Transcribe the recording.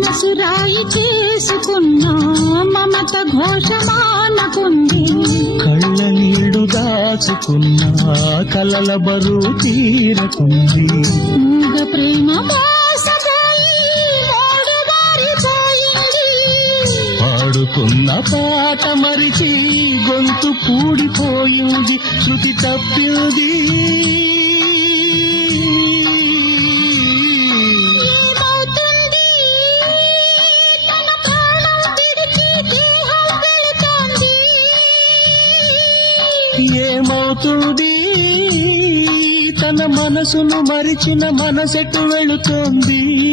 మనసు రాయి చేసుకున్న మమత ఘోషమానకుంది. కళ్ళ నీళ్ళు దాచుకున్న కలల బరువు తీరకుంది. ప్రేమ పాడుకున్న పాట మరిచి గొంతు కూడిపోయింది. శృతి తప్పింది. ఏమవుతుంది? తన మనసును మరిచిన మనసెటు వెళుతోంది.